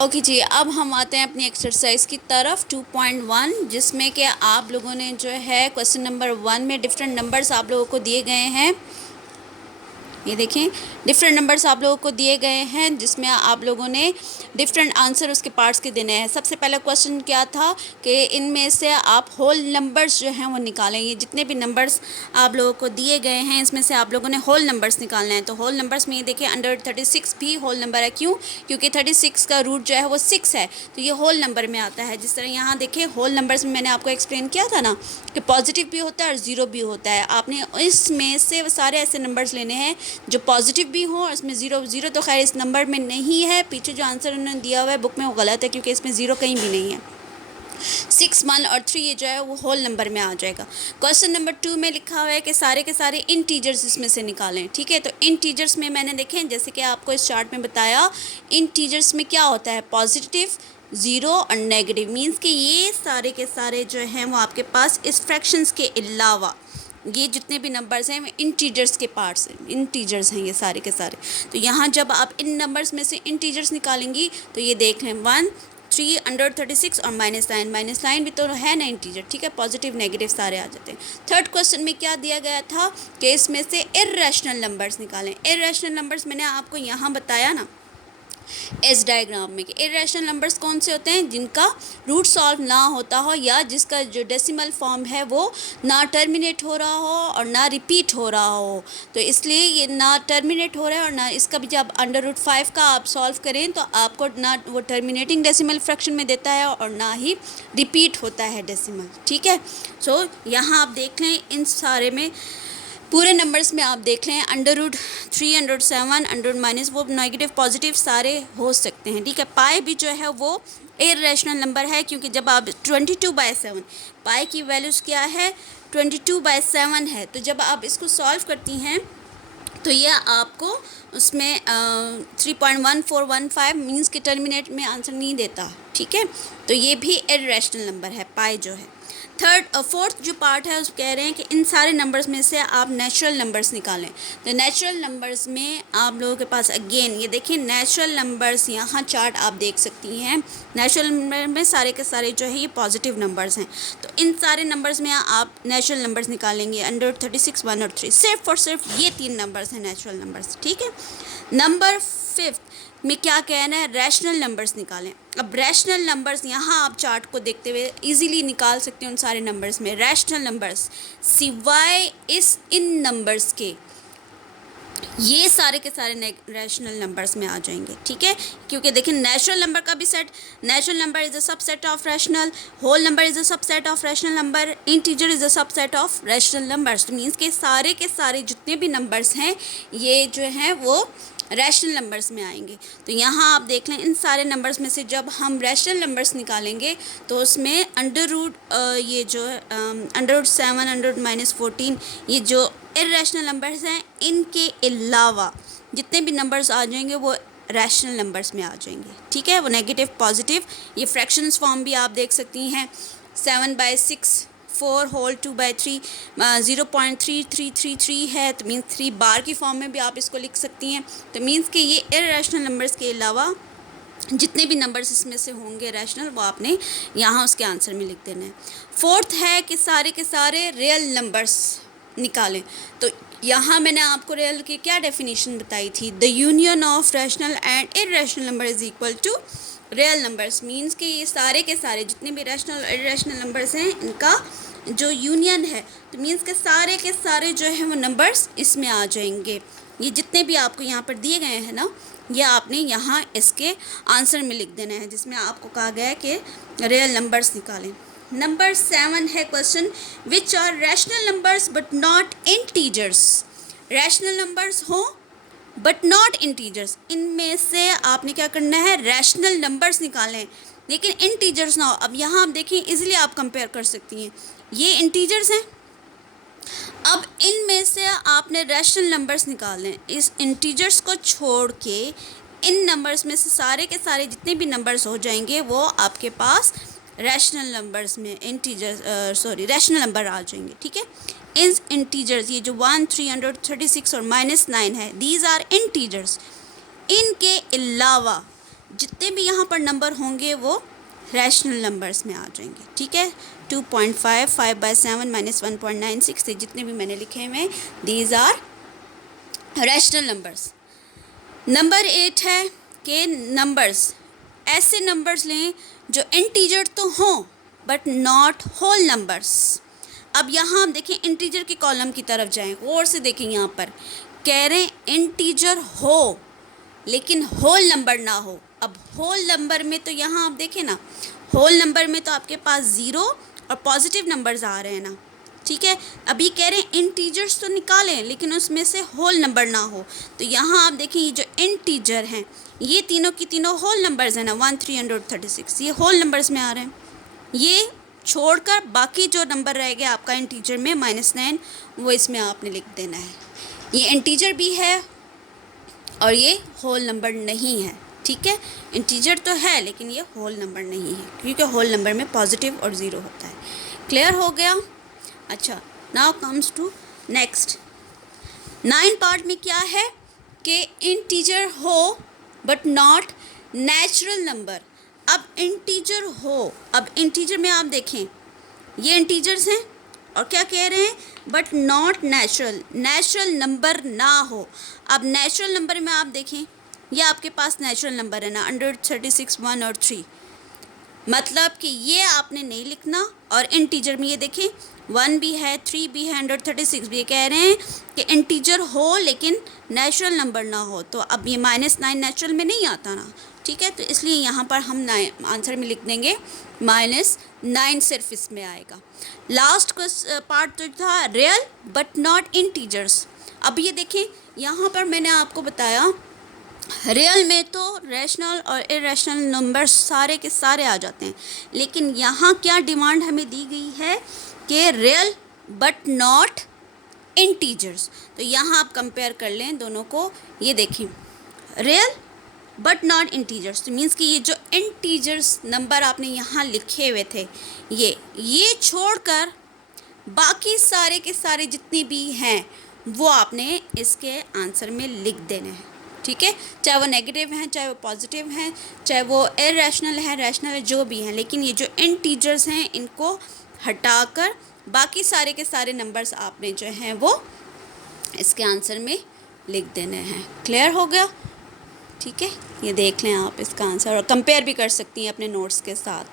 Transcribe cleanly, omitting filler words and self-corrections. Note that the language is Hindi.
ओके जी, अब हम आते हैं अपनी एक्सरसाइज की तरफ 2.1, जिसमें कि आप लोगों ने जो है क्वेश्चन नंबर 1 में डिफरेंट नंबर्स आप लोगों को दिए गए हैं। ये देखें, डिफरेंट नंबर्स आप लोगों को दिए गए हैं जिसमें आप लोगों ने डिफरेंट आंसर उसके पार्ट्स के देने हैं। सबसे पहला क्वेश्चन क्या था कि इनमें से आप होल नंबर्स जो हैं वो निकालें। ये जितने भी नंबर्स आप लोगों को दिए गए हैं इसमें से आप लोगों ने होल नंबर्स निकालना है। तो होल नंबर्स में ये देखिए अंडर 36 भी होल नंबर है। क्यों? क्योंकि 36 का रूट जो है वो 6 है, तो ये होल नंबर में आता है। जिस तरह यहाँ देखिए होल नंबर्स में मैंने आपको एक्सप्लेन किया था ना कि पॉजिटिव भी होता है और ज़ीरो भी होता है। आपने इसमें से सारे ऐसे नंबर्स लेने हैं जो पॉजिटिव भी हो और इसमें ज़ीरो तो खैर इस नंबर में नहीं है। पीछे जो आंसर उन्होंने दिया हुआ है बुक में वो गलत है, क्योंकि इसमें ज़ीरो कहीं भी नहीं है। 6, 1 और 3 ये जो है वो होल नंबर में आ जाएगा। क्वेश्चन नंबर 2 में लिखा हुआ है कि सारे के सारे इंटीजर्स इसमें से निकालें। ठीक है, तो इंटीजर्स में मैंने देखें जैसे कि आपको इस चार्ट में बताया, इंटीजर्स में क्या होता है, पॉजिटिव, ज़ीरो और नेगेटिव। मीन्स कि ये सारे के सारे जो हैं वो आपके पास इस फ्रैक्शंस के अलावा ये जितने भी नंबर्स हैं इंटीजर्स के पार्ट्स हैं, इंटीजर्स हैं ये सारे के सारे। तो यहाँ जब आप इन नंबर्स में से इंटीजर्स निकालेंगी तो ये देख लें 1, 3, अंडर 36 और -9। -9 भी तो है ना इंटीजर। ठीक है, पॉजिटिव नेगेटिव सारे आ जाते हैं। थर्ड क्वेश्चन में क्या दिया गया था कि इसमें से इर्रेशनल नंबर्स निकालें। इर्रेशनल नंबर्स मैंने आपको यहाँ बताया ना इस डायग्राम में कि इरेशनल नंबर्स कौन से होते हैं, जिनका रूट सॉल्व ना होता हो या जिसका जो डेसिमल फॉर्म है वो ना टर्मिनेट हो रहा हो और ना रिपीट हो रहा हो। तो इसलिए ये ना टर्मिनेट हो रहा है और ना इसका भी जब √5 का आप सॉल्व करें तो आपको ना वो टर्मिनेटिंग डेसिमल फ्रैक्शन में देता है और ना ही रिपीट होता है डेसिमल। ठीक है, सो यहाँ आप देख लें इन सारे में पूरे नंबर्स में आप देख लें √3, √7, √- वो नेगेटिव पॉजिटिव सारे हो सकते हैं। ठीक है, पाई भी जो है वो इर्रेशनल नंबर है, क्योंकि जब आप 22/7 पाई की वैल्यूज़ क्या है 22/7 है। तो जब आप इसको सॉल्व करती हैं तो ये आपको उसमें 3.1415 मीन्स के टर्मिनेट में आंसर नहीं देता। ठीक है, तो ये भी इर्रेशनल नंबर है पाई जो है। फोर्थ जो पार्ट है उस कह रहे हैं कि इन सारे नंबर्स में से आप नेचुरल नंबर्स निकालें। तो नेचुरल नंबर्स में आप लोगों के पास अगेन ये देखिए नेचुरल नंबर्स, यहाँ चार्ट आप देख सकती हैं। नेचुरल नंबर में सारे के सारे जो है ये पॉजिटिव नंबर्स हैं। तो इन सारे नंबर्स में आप नेचुरल नंबर्स निकालेंगे अंडर 36, 1 और 3। सिर्फ और सिर्फ ये 3 नंबर्स हैं नेचुरल नंबर्स। ठीक है, नंबर 5 में क्या कहना है, रैशनल नंबर्स निकालें। अब रैशनल नंबर्स यहाँ आप चार्ट को देखते हुए इजीली निकाल सकते हैं उन सारे नंबर्स में। रैशनल नंबर्स सिवाय इन नंबर्स के ये सारे के सारे रैशनल नंबर्स में आ जाएंगे। ठीक है, क्योंकि देखिए नेचुरल नंबर का भी set, natural number is a subset of rational, whole number is a subset of rational number, integer is a subset of rational numbers. तो मीन्स के सारे के सारे जितने भी नंबर्स हैं ये जो हैं वो रैशनल नंबर्स में आएंगे। तो यहाँ आप देख लें इन सारे नंबर्स में से जब हम रैशनल नंबर्स निकालेंगे तो उसमें ये जो √7, √-14 ये जो इर्रेशनल नंबर्स हैं इनके अलावा जितने भी नंबर्स आ जाएंगे वो रैशनल नंबर्स में आ जाएंगे। ठीक है, वो नेगेटिव पॉजिटिव ये फ्रैक्शंस फॉर्म भी आप देख सकती हैं। 7/6, 4 होल 2/3, 0.3333 है, तो मीन्स 3 बार की फॉर्म में भी आप इसको लिख सकती हैं। तो मीन्स कि ये इर्रेशनल नंबर्स के अलावा जितने भी नंबर्स इसमें से होंगे रैशनल वो आपने यहाँ उसके आंसर में लिख देना है। फोर्थ है कि सारे के सारे रियल नंबर्स निकालें। तो यहाँ मैंने आपको रियल की क्या डेफिनेशन बताई थी, the union of rational and irrational number is equal to real numbers. Means कि ये सारे के सारे जितने भी रैशनल और इर्रेशनल नंबर्स हैं इनका जो यूनियन है, तो मीन्स के सारे जो है वो नंबर्स इसमें आ जाएंगे। ये जितने भी आपको यहाँ पर दिए गए हैं ना ये आपने यहाँ इसके आंसर में लिख देना है, जिसमें आपको कहा गया है कि रियल नंबर्स निकालें। नंबर 7 है question, which are rational numbers but not integers. Rational numbers हो बट नॉट इंटीजर्स, इनमें से आपने क्या करना है, रैशनल नंबर्स निकालें लेकिन इंटीजर्स ना हो। अब यहाँ आप देखिए इजीली आप कंपेयर कर सकती हैं, ये इंटीजर्स हैं। अब इनमें से आपने रैशनल नंबर्स निकालने, इस इंटीजर्स को छोड़ के इन नंबर्स में से सारे के सारे जितने भी नंबर्स हो जाएंगे वो आपके पास रैशनल नंबर्स में रैशनल नंबर आ जाएंगे। ठीक है, इन इंटीजर्स ये जो 1, 3, 36 और -9 है, दीज आर इंटीजर्स। इनके अलावा जितने भी यहाँ पर नंबर होंगे वो रैशनल नंबर्स में आ जाएंगे, ठीक है। 2.5, 5/7 माइनस 1.96, जितने भी मैंने लिखे हुए these are rational numbers. Number 8 है कि नंबर्स, ऐसे नंबर्स लें जो इंटीजर तो हों बट नॉट होल नंबर्स। अब यहाँ हम देखें इंटीजर के कॉलम की तरफ जाएं, और से देखें, यहाँ पर कह रहे हैं इंटीजर हो लेकिन होल नंबर ना हो। अब होल नंबर में तो यहाँ आप देखें ना, होल नंबर में तो आपके पास ज़ीरो और पॉजिटिव नंबर्स आ रहे हैं ना, ठीक है। अभी कह रहे हैं इंटीजर्स तो निकालें लेकिन उसमें से होल नंबर ना हो। तो यहाँ आप देखें ये जो इंटीजर हैं ये तीनों की तीनों होल नंबर्स हैं ना, 1, 3 और 36, ये होल नंबर्स में आ रहे हैं। ये छोड़कर बाकी जो नंबर रह गया आपका इंटीजर में -9, वो इसमें आपने लिख देना है। ये इंटीजर भी है और ये होल नंबर नहीं है, ठीक है। इंटीजर तो है लेकिन ये होल नंबर नहीं है, क्योंकि होल नंबर में पॉजिटिव और ज़ीरो होता है। क्लियर हो गया? अच्छा, now comes to next 9 part में क्या है कि इंटीजर हो बट नॉट नेचुरल नंबर। अब इंटीजर हो, अब इंटीजर में आप देखें ये इंटीजर्स हैं और क्या कह रहे हैं, but not natural, natural number ना हो। अब नेचुरल नंबर में आप देखें ये आपके पास नेचुरल नंबर है ना, 136, 1 और 3, मतलब कि ये आपने नहीं लिखना। और इंटीजर में ये देखें 1 भी है, 3 भी है, 136 भी। ये कह रहे हैं कि इंटीजर हो लेकिन नेचुरल नंबर ना हो। तो अब ये -9 नेचुरल में नहीं आता ना, ठीक है। तो इसलिए यहाँ पर हम आंसर में लिख देंगे -9 सिर्फ इसमें आएगा। लास्ट पार्ट तो था रियल बट नॉट इंटीजर्स। अब ये देखें यहाँ पर मैंने आपको बताया रियल में तो रैशनल और इरेशनल नंबर्स सारे के सारे आ जाते हैं, लेकिन यहाँ क्या डिमांड हमें दी गई है कि रियल बट नॉट इंटीजर्स। तो यहाँ आप कंपेयर कर लें दोनों को, ये देखें रियल बट नॉट इंटीजर्स, तो मीन्स कि ये जो इंटीजर्स नंबर आपने यहाँ लिखे हुए थे ये छोड़कर बाकी सारे के सारे जितने भी हैं वो आपने इसके आंसर में लिख देने हैं, ठीक है। चाहे वो नेगेटिव हैं, चाहे वो पॉजिटिव हैं, चाहे वो इरेशनल है, रैशनल है, जो भी हैं, लेकिन ये जो इंटीजर्स हैं इनको हटाकर बाकी सारे के सारे नंबर्स आपने जो हैं वो इसके आंसर में लिख देने हैं। क्लियर हो गया? ठीक है, ये देख लें आप इसका आंसर और कंपेयर भी कर सकती हैं अपने नोट्स के साथ।